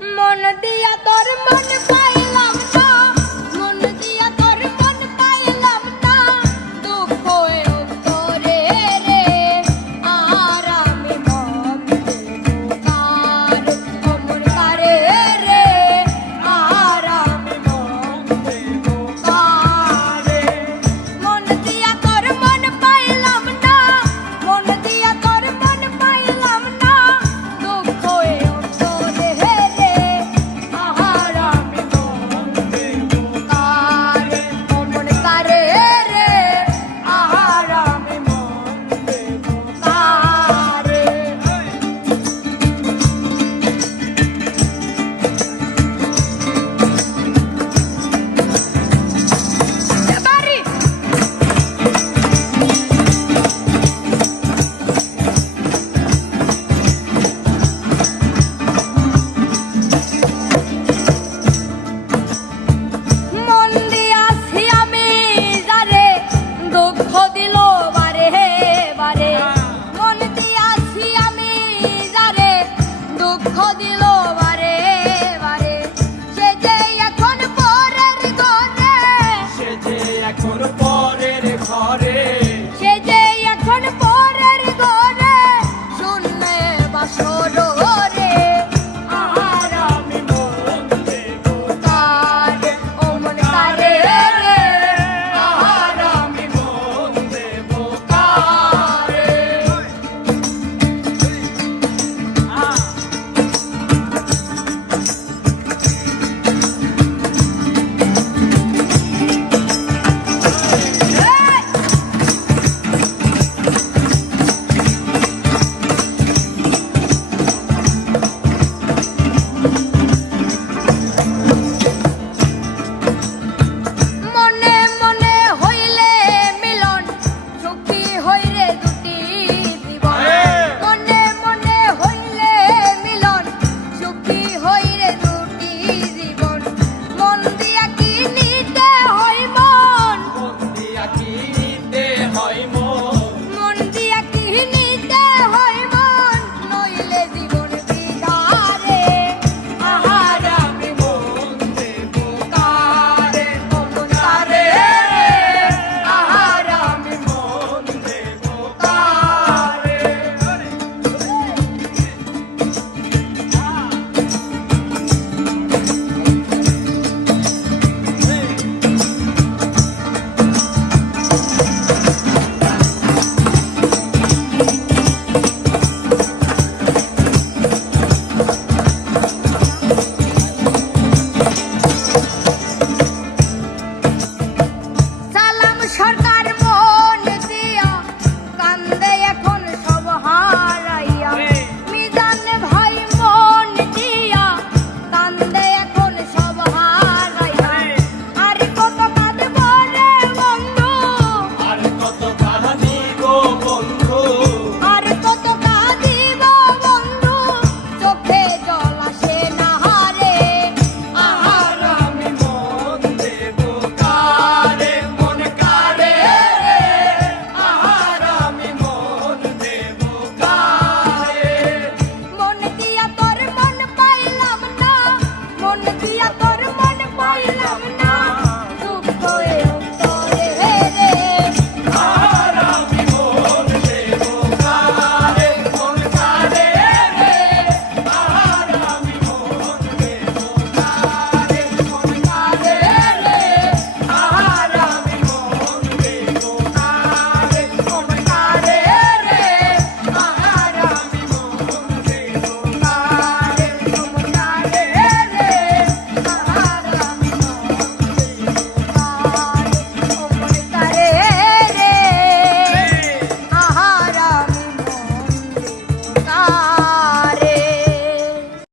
মন দিয়া তোর মন পাইলাম না, মন দিয়া তোর মন পাইলাম না, দুঃখ অন্তরে রে, আর আমি মন দেব কার, অমর কারে রে, আর আমি মন দেব কারে। মন দিয়া তোর মন পাইলাম না, মন দিয়া তোর মন পাইলাম না, দুঃখ অন্তরে রে, আর আমি মন দেব কারে, অমর কারে রে, আর আমি মন দেব কারে। বাড়ি মন দিয়াছি আমি যারে, দুঃখ দিল বারে বারে, মন দিয়াছি আমি যারে, দুঃখ দিল বারে বারে।